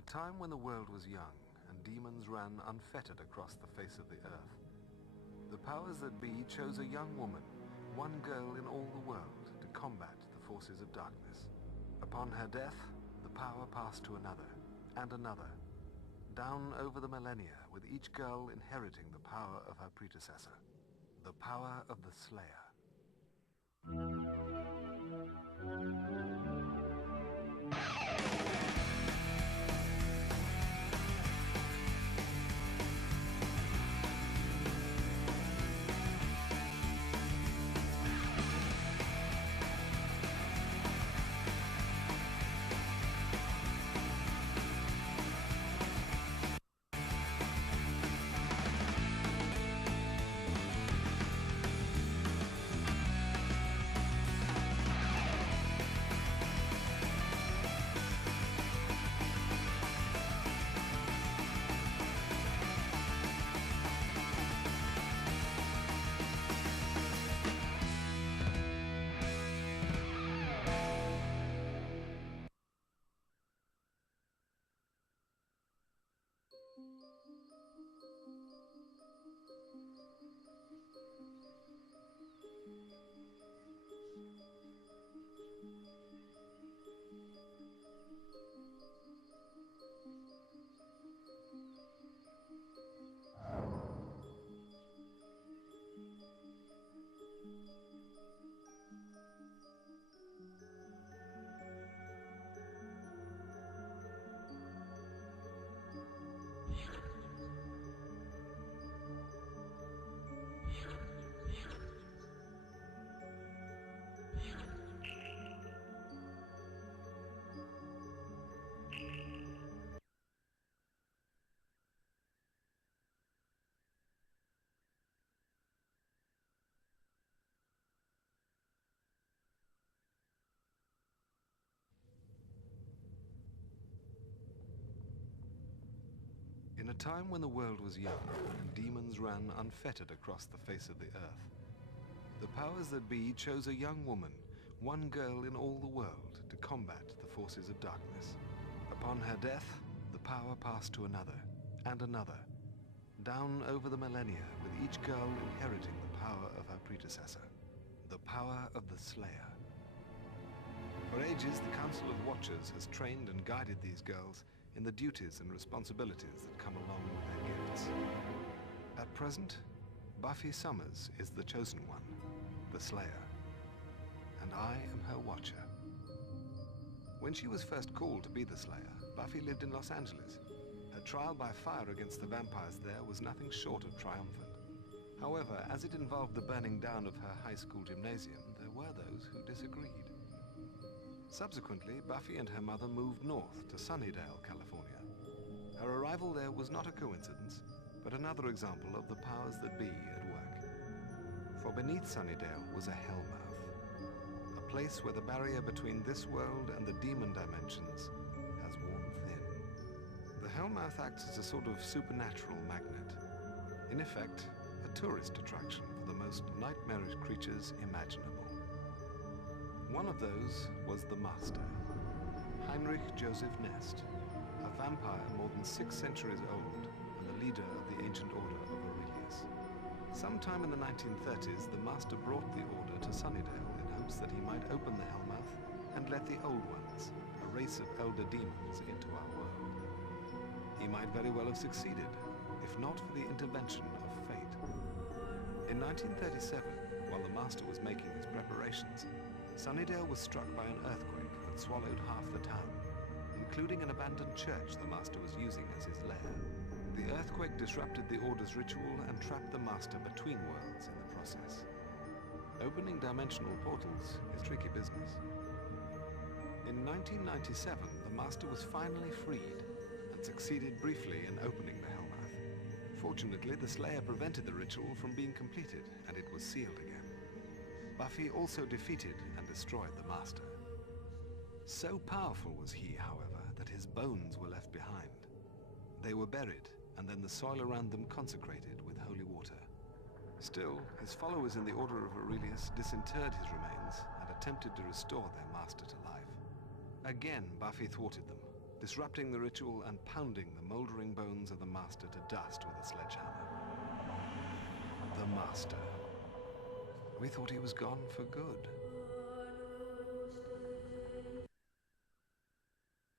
a time when the world was young and demons ran unfettered across the face of the earth, the powers that be chose a young woman, one girl in all the world, to combat the forces of darkness. Upon her death, the power passed to another, and another, down over the millennia, with each girl inheriting the power of her predecessor, the power of the Slayer. In a time when the world was young and demons ran unfettered across the face of the earth, the powers that be chose a young woman, one girl in all the world, to combat the forces of darkness. Upon her death, the power passed to another, and another, down over the millennia, with each girl inheriting the power of her predecessor, the power of the Slayer. For ages, the Council of Watchers has trained and guided these girls in the duties and responsibilities that come along with their gifts. At present, Buffy Summers is the chosen one, the Slayer, and I am her watcher. When she was first called to be the Slayer, Buffy lived in Los Angeles. Her trial by fire against the vampires there was nothing short of triumphant. However, as it involved the burning down of her high school gymnasium, there were those who disagreed. Subsequently, Buffy and her mother moved north to Sunnydale, California. Her arrival there was not a coincidence, but another example of the powers that be at work. For beneath Sunnydale was a Hellmouth, a place where the barrier between this world and the demon dimensions has worn thin. The Hellmouth acts as a sort of supernatural magnet, in effect, a tourist attraction for the most nightmarish creatures imaginable. One of those was the Master, Heinrich Joseph Nest, a vampire more than 6 centuries old and the leader of the ancient order of Aurelius. Sometime in the 1930s, the Master brought the order to Sunnydale in hopes that he might open the Hellmouth and let the Old Ones, a race of elder demons, into our world. He might very well have succeeded, if not for the intervention of fate. In 1937, while the Master was making his preparations, Sunnydale was struck by an earthquake that swallowed half the town, including an abandoned church the Master was using as his lair. The earthquake disrupted the Order's ritual and trapped the Master between worlds in the process. Opening dimensional portals is tricky business. In 1997, the Master was finally freed and succeeded briefly in opening the Hellmouth. Fortunately, the Slayer prevented the ritual from being completed, and it was sealed again. Buffy also defeated and destroyed the Master. So powerful was he, however, that his bones were left behind. They were buried, and then the soil around them consecrated with holy water. Still, his followers in the Order of Aurelius disinterred his remains and attempted to restore their Master to life. Again, Buffy thwarted them, disrupting the ritual and pounding the mouldering bones of the Master to dust with a sledgehammer. The Master. We thought he was gone for good.